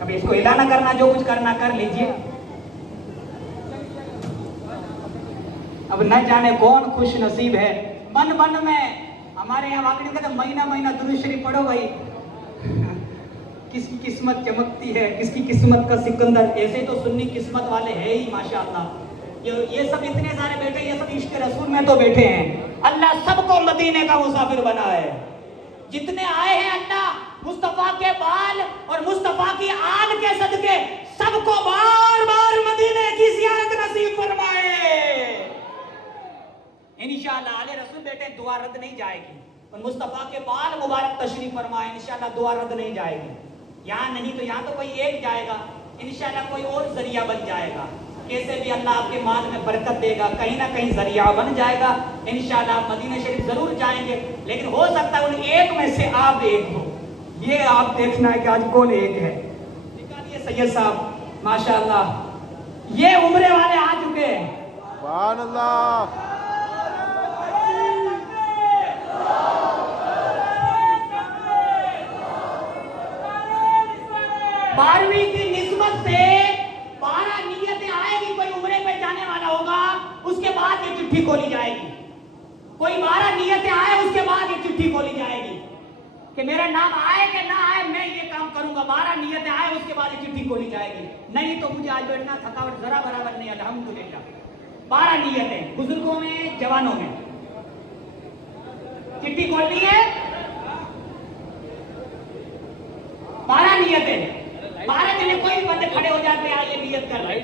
अब इसको ऐलान करना, जो कुछ करना कर लीजिए। अब न जाने कौन खुश नसीब है, मन मन में हमारे यहाँ वाकई कहते महीना महीना दुरूद शरीफ पढ़ो भाई। किसकी किस्मत चमकती है, किसकी किस्मत का सिकंदर। ऐसे तो सुन्नी किस्मत वाले हैं ही माशाअल्लाह। ये सब इतने सारे बैठे, ये सब इश्क रसूल में तो बैठे हैं। अल्लाह सबको मदीने का मुसाफिर बना है। जितने आए हैं अल्लाह मुस्तफा के बाल और मुस्तफा की आल के सदके सबको बार बार मदीने की ज़ियारत नसीब फरमाए। इंशाअल्लाह आले रसूल बेटे दुआ रद्द नहीं जाएगी, और मुस्तफा के बाल मुबारक तशरीफ फरमाए, इंशाअल्लाह दुआ रद्द नहीं जाएगी। यहाँ नहीं तो यहाँ तो कोई एक जाएगा, इंशाअल्लाह कोई और जरिया बन जाएगा। कैसे भी अल्लाह आपके माल में बरकत देगा, कहीं ना कहीं जरिया बन जाएगा। इंशाअल्लाह मदीना शरीफ जरूर जाएंगे, लेकिन हो सकता है उन एक में से आप एक हो। ये आप देखना है कि आज कौन एक है। निकालिए सैयद साहब, माशाअल्लाह ये उम्रे वाले आ चुके हैं। सुभान अल्लाह। 12वीं की निस्बत से 12 नियतें आएगी। कोई उम्रे पे जाने वाला होगा, उसके बाद ये चिट्ठी खोली जाएगी। कोई 12 नियतें आए, उसके बाद ये चिट्ठी खोली जाएगी कि मेरा नाम आए कि ना आए, मैं ये काम करूंगा। 12 नियतें आए, उसके बाद ये चिट्ठी खोली जाएगी। नहीं तो मुझे आज बैठना थकावट जरा बराबर नहीं, अल्हम्दुलिल्लाह। 12 नियतें बुजुर्गों में, जवानों में। चिट्ठी खोलनी है, 12 नियतें। 12 जने कोई भी बंदे खड़े हो जाते हैं, ये नियत कर रहे,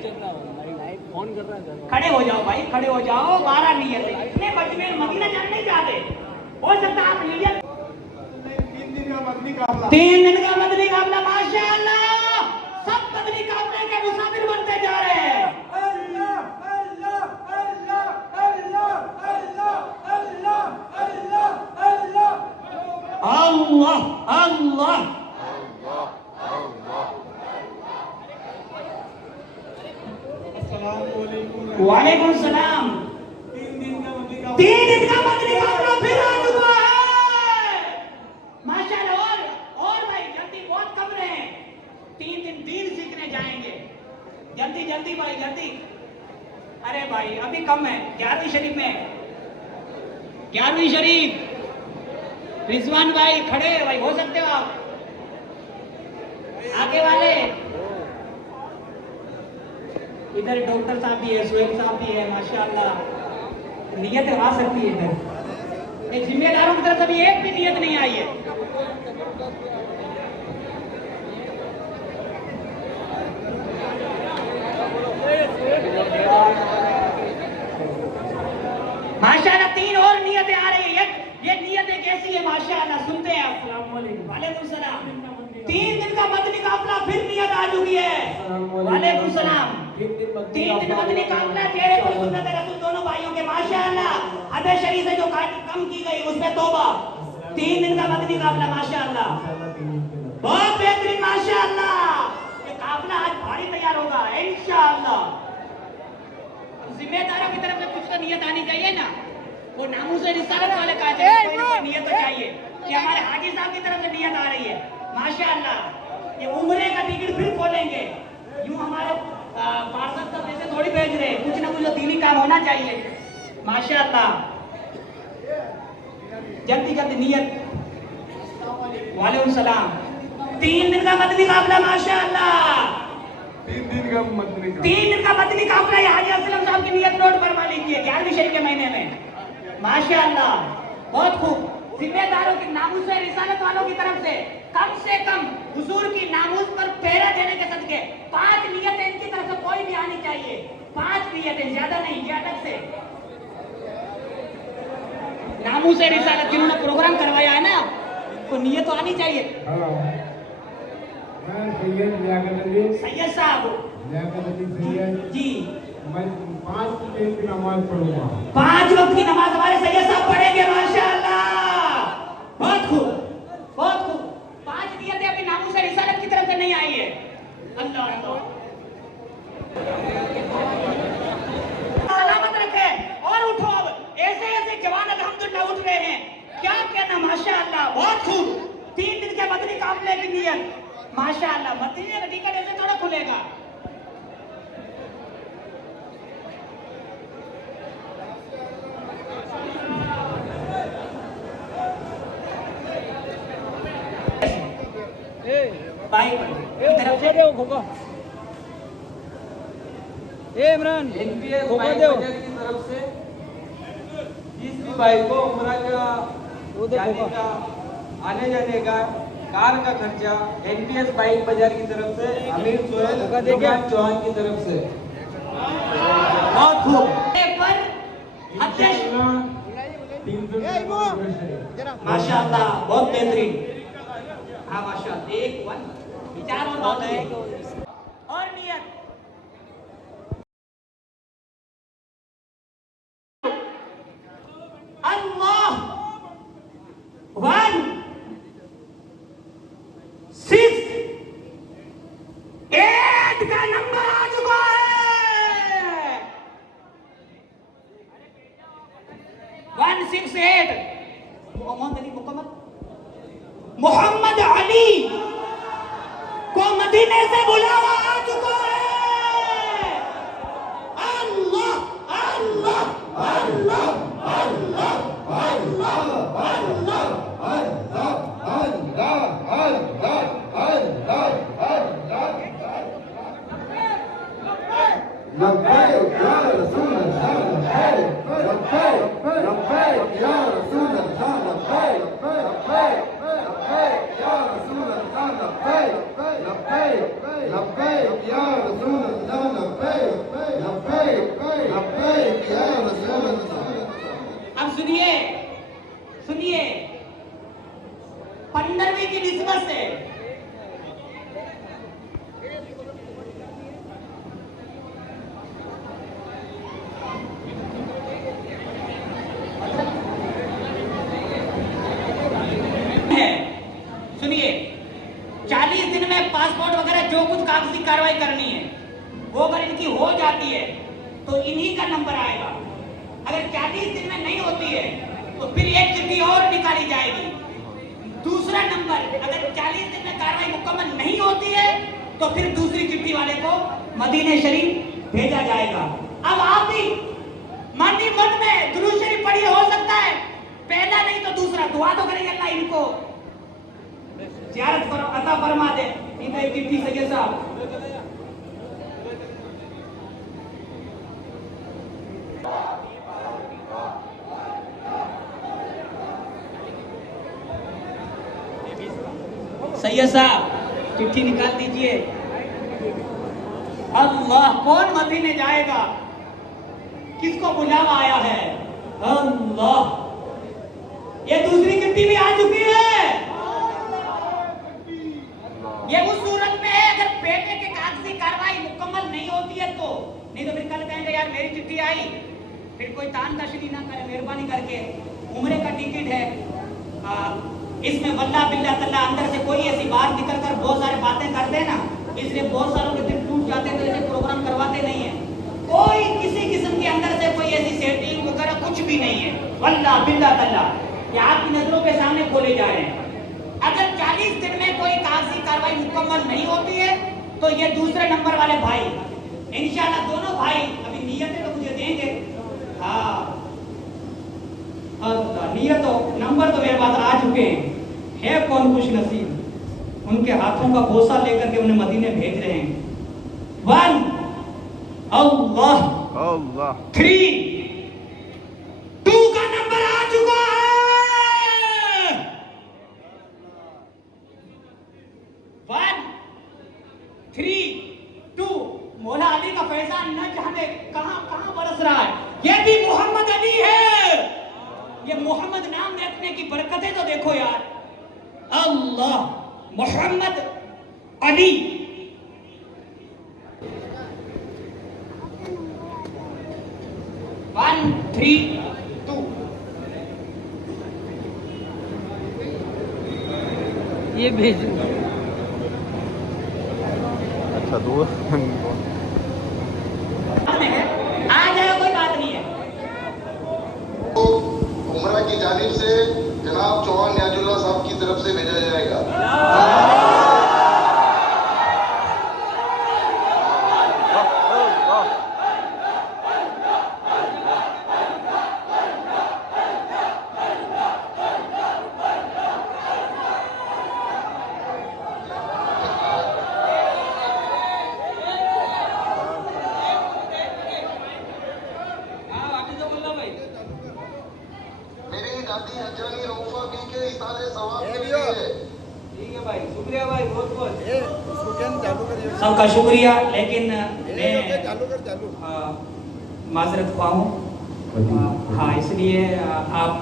खड़े हो जाओ भाई, खड़े हो जाओ। 12 नियतें। इतने बच्चे मदीना जाने नहीं चाहते, हो सकता है आप नियत 3 दिन का मदनी काफला, 3 दिन का मदनी काफला, माशाअल्लाह सब मदनी काफले के मुसाफिर बनते जा रहे हैं। अल्लाह अल्लाह अल्लाह अल्लाह अल्लाह अल्लाह अल्लाह अल्लाह अल्लाह अल्लाह। वालेकुम सलाम। 3 दिन का मदनी काफला, 3 दिन का मदनी काफला फिर आ चुका है माशाअल्लाह। और जल्दी जल्दी भाई जल्दी। अरे भाई अभी कम है, 11वीं शरीफ में, 11वीं शरीफ। रिजवान भाई खड़े हैं भाई, हो सकते हो आप आगे वाले। इधर डॉक्टर साहब भी है, सुहेल साहब भी है, माशाअल्लाह। नियत आ सकती है इधर। एक जिम्मेदारों की तरफ से भी एक भी नियत नहीं आई है। माशाअल्लाह 3 और नियतें आ रही है। ये नियतें कैसी है माशाअल्लाह, सुनते हैं आप। अस्सलाम वालेकुम सलाम। 3 दिन का मदनी काफिला फिर नियत आ चुकी है। वालेकुम सलाम। 3 दिन मदनी काफिला, चेहरे पर सुन्नत रसूल दोनों भाइयों के माशाअल्लाह। हद शरीफ से जो कम की गई उसमें तौबा। 3 दिन का मदनी काफिला माशाअल्लाह, बहुत बेहतरीन माशाअल्लाह। ये काफिला आज भारी तैयार होगा इंशाअल्लाह। जिम्मेदारों की तरफ से कुछ तो नियत आनी चाहिए ना। वो नामूस रिसालत वाले कहा चाहिए, कोई ना कोई नियत तो चाहिए कि हमारे हाजी साहब की तरफ से नियत आ रही है माशाअल्लाह। ये उम्रे का टिकट फिर खोलेंगे। यूं हमारे पार्षद सब ऐसे थोड़ी भेज रहे, कुछ ना कुछ दीनी काम होना चाहिए माशाअल्लाह। जल्दी जल्दी नियत। वालेकुम सलाम। 3 दिन का मदनी काफिला माशाअल्लाह। 3 दिन का मदनी 3 दिन का मदनी काफिला। ये हाजी असलम साहब की नियत नोट फरमा लीजिए, 11वीं शरीफ के महीने में माशाअल्लाह। बहुत खूब। जिम्मेदारों की नामूस रिसालत वालों की तरफ से कम हुजूर की नामूस पर पहरा देने के सदके 5 नियतें इनकी तरफ से कोई भी आनी चाहिए। 5 नियतें, ज्यादा नहीं, ये अलग से नामूस रिसालत जिन्होंने प्रोग्राम करवाया है ना, तो नियत तो आनी चाहिए। सैयद साहब जी, मैं 5 टाइम की नमाज पढ़ूंगा। 5 वक्त की नमाज हमारे सैयद साहब पढ़ेंगे माशाअल्लाह। बहुत खूब, बहुत खूब। 5 नियतें अपनी नामूस रिसालत की तरफ से नहीं आई है। अल्लाह अल्लाह सलामत रखे और उठो। अब ऐसे ऐसे जवान अल्हम्दुलिल्लाह उठ रहे हैं, क्या कहना माशाअल्लाह। बहुत खूब। 3 दिन के मदनी काफिले की नियत माशाअल्लाह। मदीने का टिकट ऐसे थोड़ा खुलेगा। भाई इमरान एनपीएस बाइक की तरफ से 30वीं बाइक को उम्रा का जाने का, आने जाने का, कार का खर्चा एनपीएस बाइक बाजार की तरफ से अमीर सोहेल चौहान की तरफ से। बहुत खूब। पर माशाअल्लाह, बहुत बेहतरीन। हाँ माशाअल्लाह। 1 1 विचार और बात है और नियत। अल्लाह 1 6 8 का नंबर आ चुका है। 168 मोहम्मद अली को मदीने से बुलावा आ चुका है। अल्लाह अल्लाह अल्लाह अल्लाह अल्लाह अब सुनिए सुनिए, 15वीं की निस्बत से सुनिए, 40 दिन में पासपोर्ट वगैरह जो कुछ कागजी कार्रवाई करनी है वो अगर इनकी हो जाती है तो इन्हीं का नंबर आएगा। अगर 40 दिन में नहीं होती है तो फिर एक चिट्ठी और निकाली जाएगी। दूसरा नंबर, अगर 40 दिन में कार्रवाई मुकम्मल नहीं होती है तो फिर दूसरी चिट्ठी वाले को मदीने शरीफ भेजा जाएगा। अब आप भी मन ही मन में दुरूद शरीफ पढ़िए, हो सकता है पहला नहीं तो दूसरा दुआ तो करेंगे अल्लाह इनको ज़ियारत अता फरमा दे। इनका एक चिट्ठी सैयद साहब सैयद साहब चिट्ठी निकाल दीजिए। अल्लाह, कौन मदीने जाएगा, किसको बुलावा आया है? अल्लाह, ये दूसरी चिट्ठी भी आ चुकी है। ये उस सूरत में है अगर बेटे के कागजी कार्रवाई मुकम्मल नहीं होती है तो, नहीं तो फिर कल कहेंगे यार मेरी चिट्ठी आई, फिर कोई तान तशरी ना करे, मेहरबानी करके उम्रे का टिकट है, इसमें वल्लाह बिल्लाह तल्ला अंदर से कोई ऐसी बात निकल कर बहुत सारे बातें करते हैं ना, इसलिए बहुत सारों के दिल टूट जाते हैं तो ऐसे प्रोग्राम करवाते नहीं है। कोई किसी किस्म के अंदर से कोई ऐसी सेटिंग वगैरह कुछ भी नहीं है, वल्लाह बिल्लाह तल्ला ये आपकी नजरों के सामने खोले जा रहे हैं। अगर 40 दिन में कोई कागजी कार्रवाई मुकम्मल नहीं होती है तो ये दूसरे नंबर वाले भाई इंशाल्लाह दोनों भाई अभी नियतें तो मुझे देंगे। हाँ नियत तो नंबर तो मेरे पास आ चुके हैं, कौन खुश नसीब, उनके हाथों का बोसा लेकर के उन्हें मदीने भेज रहे हैं। 1 अल्लाह, 3 2 का नंबर आ चुका है। 1 3 2 मौला अली का फैजान न जाने कहां कहां बरस रहा है। ये भी मोहम्मद अली है, ये मोहम्मद नाम रखने की बरकतें तो देखो यार। अल्लाह, मोहम्मद अली। वन 3 2 ये भेज अच्छा दो आ जाए, कोई बात नहीं है। उमरा की जानिब से जनाब चौहान न्याजुल्लाह साहब की तरफ से भेजा जाएगा। मेरी दादी हजानी रऊफा बी के इसाले सवाब के लिए। ठीक है भाई, शुक्रिया भाई, बहुत बहुत सबका शुक्रिया, लेकिन मैं माजरत पाऊँ, हाँ इसलिए आप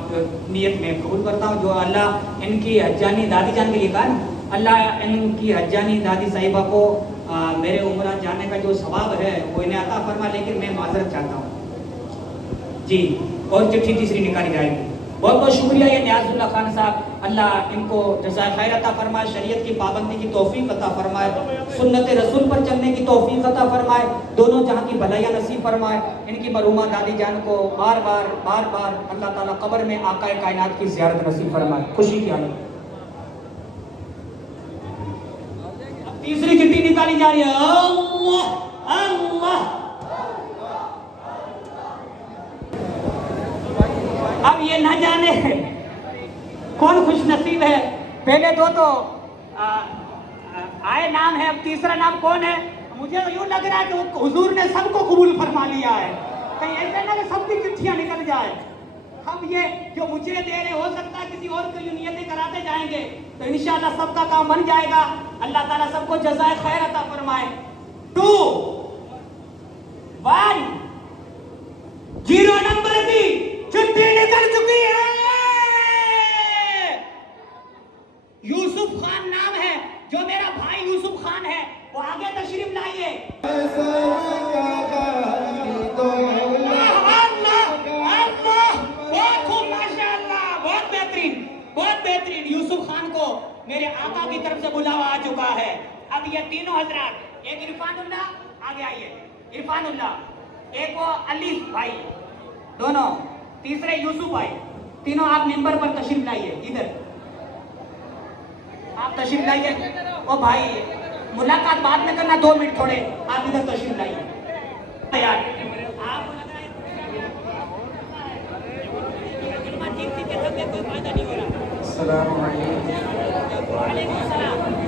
नियत में कबूल करता हूँ। जो अल्लाह इनकी हजानी दादी जान के लिए कहा ना, अल्लाह इनकी हजानी दादी साहिबा को मेरे उम्रा जाने का जो सवाब है वो इन्हें अता फरमा, लेकिन मैं माजरत चाहता हूँ जी। और चिट्ठी तीसरी निकाली जाएगी। बहुत बहुत शुक्रिया ये न्याजुल्लाह खान साहब, अल्लाह इनको जज़ाए खैर अता फरमाए, शरीयत की पाबंदी की तौफीक अता फरमाए, सुन्नत रसूल पर चलने की तौफीक अता फरमाए, दोनों जहां की भलाइयाँ नसीब फरमाए। इनकी मरहुमा दादी जान को बार बार अल्लाह ताला कब्र में आकाए कायनात की ज़ियारत नसीब फरमाए, खुशी की हालत। तीसरी चिट्ठी निकाली जा रही है। अल्लाह अल्लाह, अब ये न जाने कौन खुश नसीब है। पहले दो तो आए नाम है, अब तीसरा नाम कौन है? मुझे यूं लग रहा है कि हुजूर ने सबको कबूल फरमा लिया है, कहीं ऐसा ना कि सबकी चिट्ठियां निकल जाए। हम ये जो मुझे दे रहे, हो सकता है किसी और को नियतें कराते जाएंगे तो इंशाल्लाह सबका काम बन जाएगा। अल्लाह ताला सबको जज़ाए खैर अता फरमाए। 2 1 0 नंबर की चिट्ठी निकल चुकी है। यूसुफ खान नाम है, जो मेरा भाई यूसुफ खान है वो आगे तशरीफ लाइए। बहुत खूब, माशाअल्लाह, बहुत बेहतरीन। यूसुफ खान को मेरे आका की तरफ से बुलावा आ चुका है। अब ये तीनों हजरात, एक इरफानुल्लाह आगे आइए, इरफानुल्लाह, एक वो अली भाई, दोनों, तीसरे यूसुफ भाई, तीनों आप मिंबर पर तशरीफ लाइए। इधर आप तशरीफ लाइए। ओ भाई मुलाकात बाद में करना, 2 मिनट थोड़े आप इधर तशरीफ लाइए यार। अस्सलाम वालेकुम।